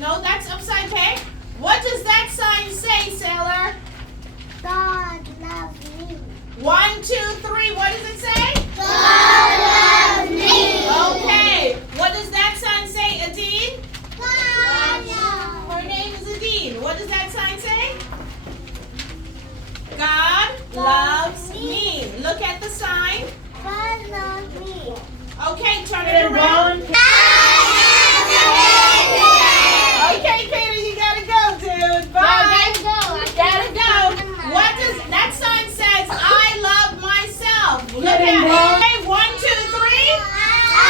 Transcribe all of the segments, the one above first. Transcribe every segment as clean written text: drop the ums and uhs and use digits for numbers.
No, that's upside peg. What does that sign say, sailor? God loves me. 1, 2, 3. What does it say? God loves me. Okay. What does that sign say, Adine? God loves me. Her name is Adine. What does that sign say? God loves me. Look at the sign. God loves me. Okay, turn it around. Okay, Katie, you gotta go, dude. Bye. Gotta go. What does that sign says? I love myself. Look at it. Okay, 1, 2, 3. I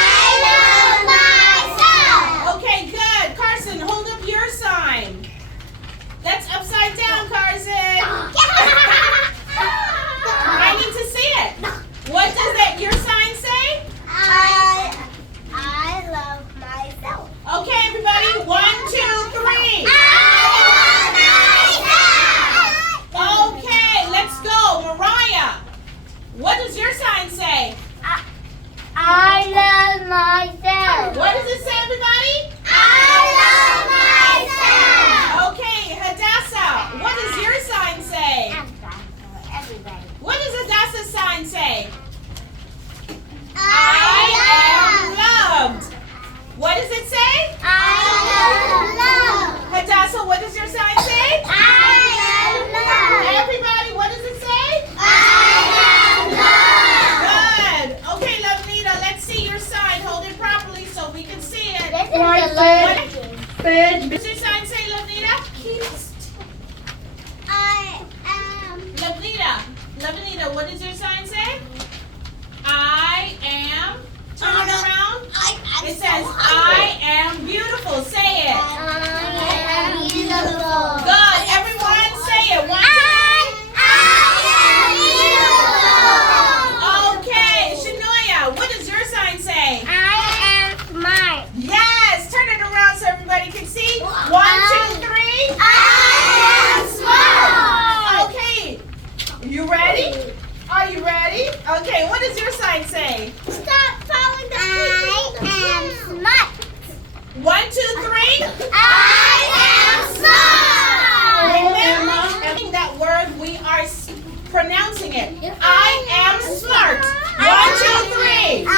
love myself. Okay, good. Carson, hold up your sign. That's upside down, Carson. I need to see it. What does that your sign say? I love myself. Okay, everybody. 1, 2, 3. Okay, let's go. Mariah, what does your sign say? I love myself. What does it say, everybody? I love myself. Okay, Hadassah, what does your sign say? Everybody. What does Hadassah's sign say? I am loved. What does it say? I am loved. Hadassah, what does your sign say? I am loved. Everybody, what does it say? I am loved. Good. Okay, Lovenita, let's see your sign. Hold it properly so we can see it. This is What the letter. does your sign say, Lovenita? I am. Lovenita, what does your sign say? I am. Turn it around. It says, I am beautiful. Say it. I am beautiful. Good. Everyone say it. 1, 2, 3. Okay. Shanoya, what does your sign say? I am smart. Yes. Turn it around so everybody can see. 1, 2, 3. I am smart. Okay. You ready? Are you ready? Okay. What does your sign say? Stop following the I am smart. 1, 2, 3. I am smart. Remember that word, we are pronouncing it. I am smart. 1, 2, 3. I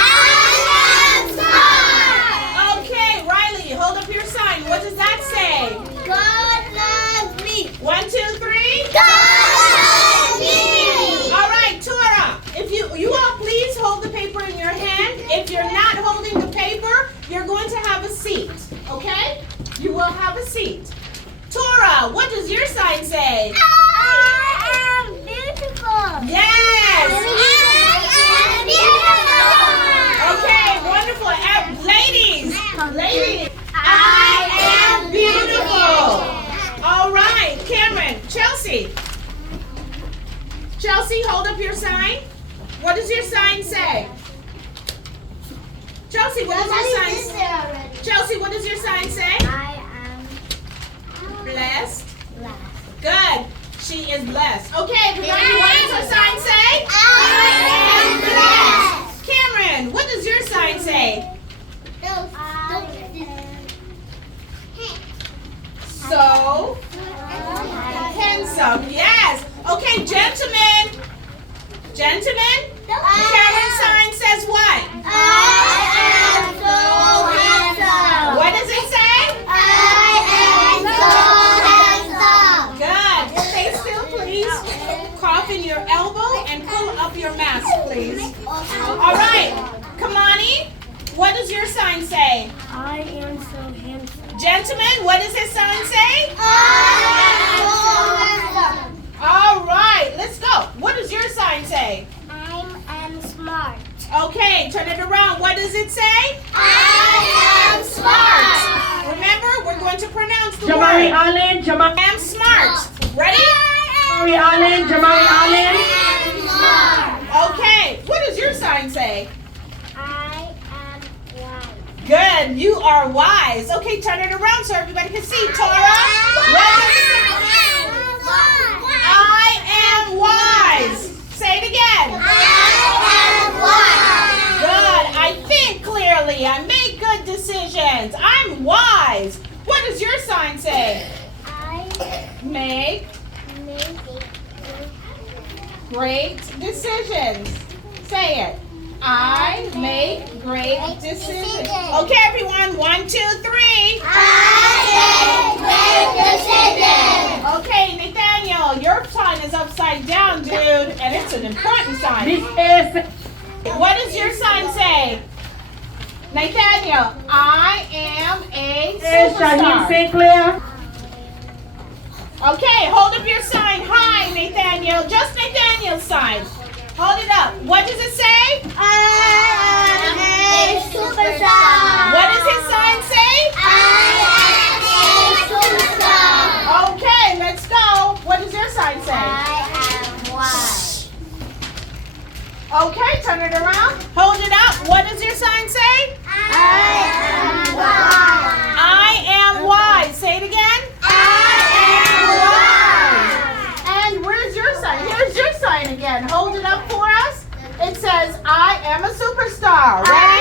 am smart. Okay, Riley, hold up your sign. What does that say? God loves me. 1, 2, 3. God loves me. All right, Tora, if you all please hold the paper in your hand. If you're not holding the paper, you're going to have a seat, okay? You will have a seat. Tora, what does your sign say? I am beautiful. Yes. I am beautiful. Okay, wonderful. Ladies, I am beautiful. All right, Cameron, Chelsea, hold up your sign. What does your sign say? Chelsea, what does your sign say? Chelsea, what does your sign say? I am Blessed. blessed. Good. She is blessed. Okay, everybody, what does her sign say? I am blessed. Cameron, what does your sign say? So handsome. Yes. Okay, gentlemen. Cameron's sign says what? I am so handsome. What does it say? I am so handsome. Good. Stay still, please. Cough in your elbow and pull up your mask, please. All right. Kamani, what does your sign say? I am so handsome. Gentlemen, what does his sign say? I am so handsome. All right, let's go. What does your sign say? I am smart. Okay, turn it around. What does it say? I am smart. Remember, we're going to pronounce the Jamari word. Allen, I am smart. Ready? Jamari Allen, Jamari Allen. I am smart. Okay, what does your sign say? I am wise. Good, you are wise. Okay, turn it around so everybody can see. Tora, what does it say? I am wise. Say it again. Good, I think clearly. I make good decisions. I'm wise. What does your sign say? I Make great decisions. Say it. I make great decisions. Okay, everyone. 1, 2, 3. Okay, Nathaniel, your sign is upside down, dude, and it's an important sign. This is What does your sign say? Nathaniel, I am a Shaheen superstar. Sinclair. Okay, hold up your sign high, Nathaniel. Just Nathaniel's sign. Hold it up. What does it say? am a superstar. What does his sign say? I am a superstar. Okay, let's go. What does your sign say? I am wise. Okay, turn it around. Hold it up. What does your sign say? I am wise. I am wise. Say it again. And where's your sign? Here's your sign again. Hold it up for us. It says, I am a superstar. Ready?